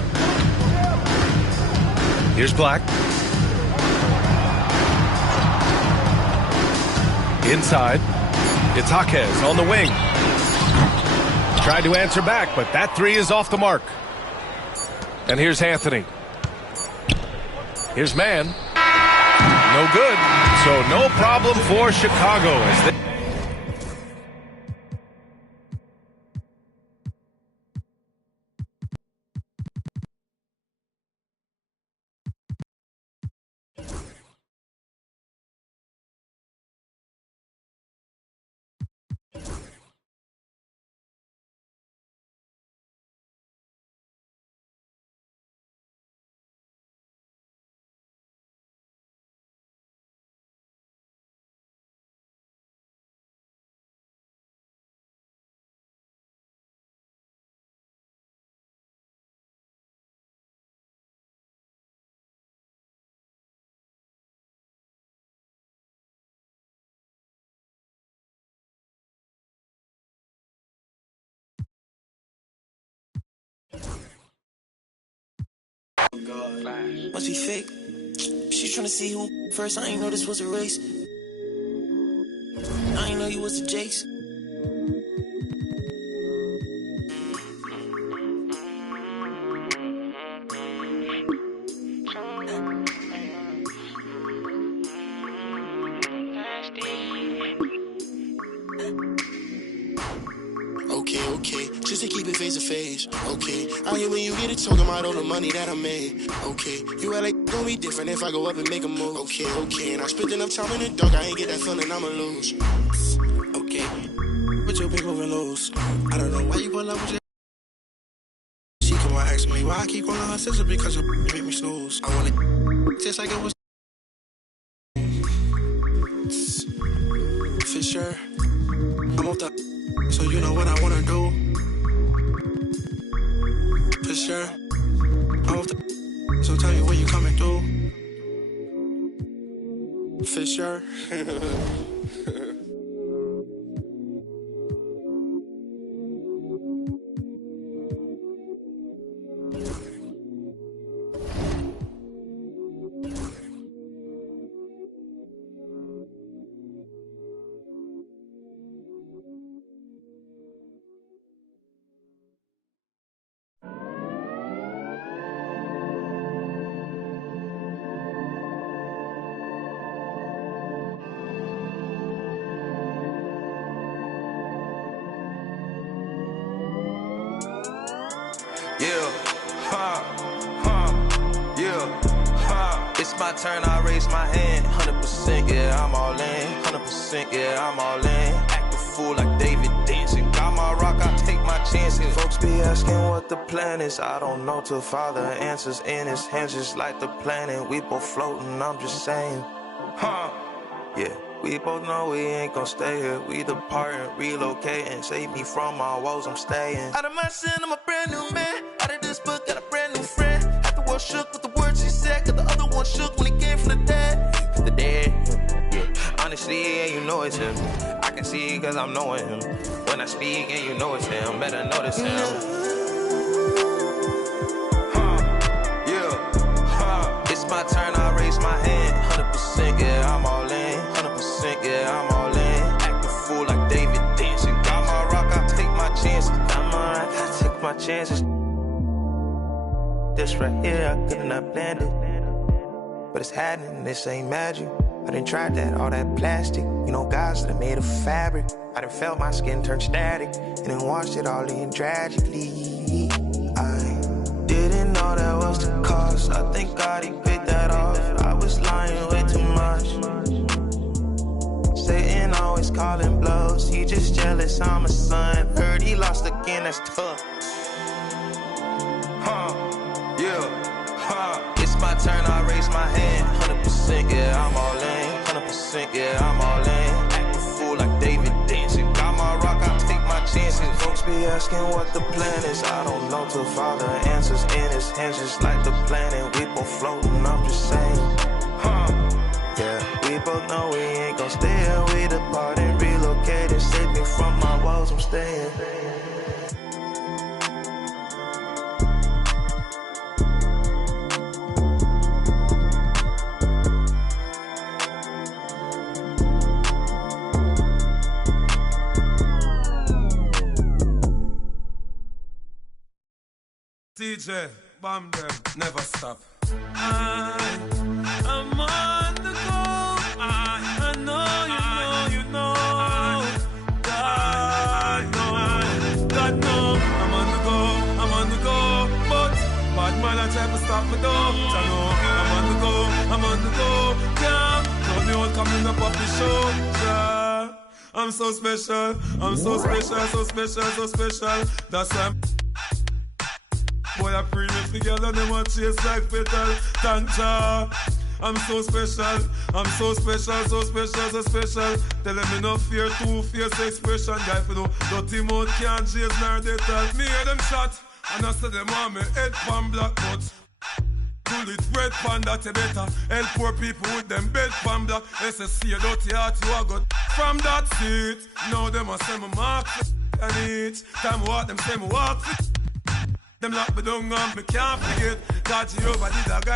Here's Black. Inside. It's Jaquez on the wing. Tried to answer back, but that three is off the mark. And here's Anthony. Here's Mann. No good. So no problem for Chicago as they Must be fake. She tryna see who first. I ain't know this was a race. I ain't know you was the Jace. Okay, just to keep it face to face. Okay, I hear when you get it talking about all the money that I made. Okay, you act like gonna be different if I go up and make a move. Okay, and I spent enough time in the dark, I ain't get that feeling I'ma lose. Okay, but your big moving loose. I don't know why you pull up with your. She come on ask me why I keep calling her sister because you make me snooze. I want it just like it was. For sure, I'm off the. So you know what I wanna do. For sure. I'm off the. So tell me when you coming through. For sure. It's my turn, I raise my hand. 100%, yeah, I'm all in. 100%, yeah, I'm all in. Act a fool like David dancing. Got my rock, I take my chances. Folks be asking what the plan is. I don't know till Father answers in his hands, just like the planet. We both floating, I'm just saying. Yeah, we both know we ain't gon' stay here. We departing, relocating. Save me from my woes, I'm staying. Out of my sin, I'm a brand new man. Out of this book, got a brand new friend. Half the world shook with the words he said, cause the other one shook when he came from the dead. The dead, yeah. Honestly, yeah, you know it's him. I can see cause I'm knowing him. When I speak, and you know it's him. Better notice him. It's my turn, I raise my hand. 100%, yeah, I'm all in. 100%, yeah, I'm all in. Act a fool like David dancing. Got my rock, I take my chances. Got my rock, I take my chances. This right here, I could not planned it. But it's happening, this ain't magic. I done tried that, all that plastic. You know, guys that are made of fabric. I done felt my skin turn static. And then watched it all in tragically. I didn't know that was the cost. I think God, he paid that off. I was lying way too much. Satan always calling blows. He just jealous, I'm a son. Heard he lost again, that's tough. It's my turn, I raise my hand. 100%, yeah, I'm all in. 100%, yeah, I'm all in. Act a fool like David dancing. Got my rock, I take my chances. Folks be asking what the plan is. I don't know till Father answers in his hands, just like the planet. We both floating, I'm just saying. Yeah, we both know we ain't gon' stay here. We departed, relocated. Save me from my woes, I'm staying. DJ, bomb them, never stop. I'm on the go. I know, you know. God know. I'm on the go. But bad man I try to stop me though. I know. I'm on the go. Yeah, love me all coming up the show. Yeah. I'm so special. So special. That's why boy, I pray me together, them a chase like petal. Thank ya. I'm so special. So special. Tell them me no fear, two-face expression. Guy for no dirty mouth can't chase nor they tell. Me hear them shot, and I say them want me head pan black but bullet red pan that you better. Help poor people with them bed pan black. SSC a dirty heart you a got from that seat. Now them a say me mark and each time what them say me walk. Them lock me down and me can't forget. God Jehovah did a guide